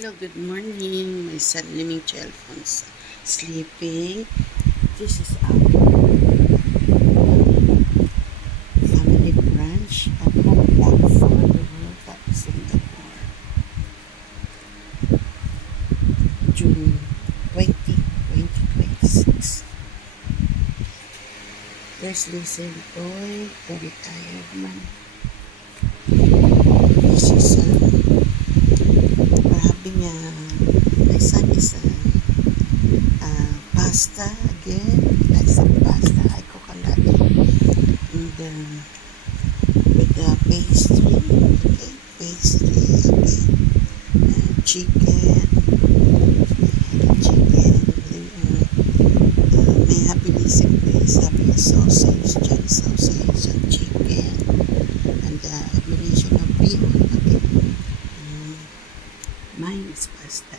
Hello, good morning. My son Liming Chelfon's sleeping. This is our family branch at Hong Kong for the World Cup Singapore, June 20, 2026. There's Listen Boy, the retired man. This is having my son is pasta again. Like some pasta. I cook a lot. And with the pastry. Okay, pastry. Okay, chicken. May happiness place having a sausage, John sausage, and chicken, and a combination of beef. Okay. Mine is pasta.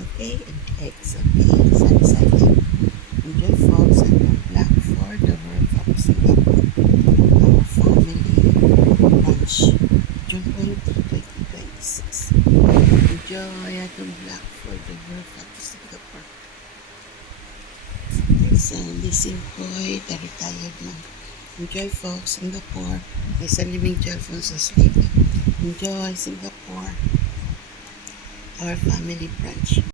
Okay, and eggs. Okay, sunset. Enjoy folks and the black for the World Cup Singapore. Our family lunch. June 20, 2026. Enjoy at the black for the World Cup Singapore. There's Listen Boy, the retired man. Enjoy folks, Singapore. My son Liming Chelfon's sleeping. Enjoy Singapore. Our family branch.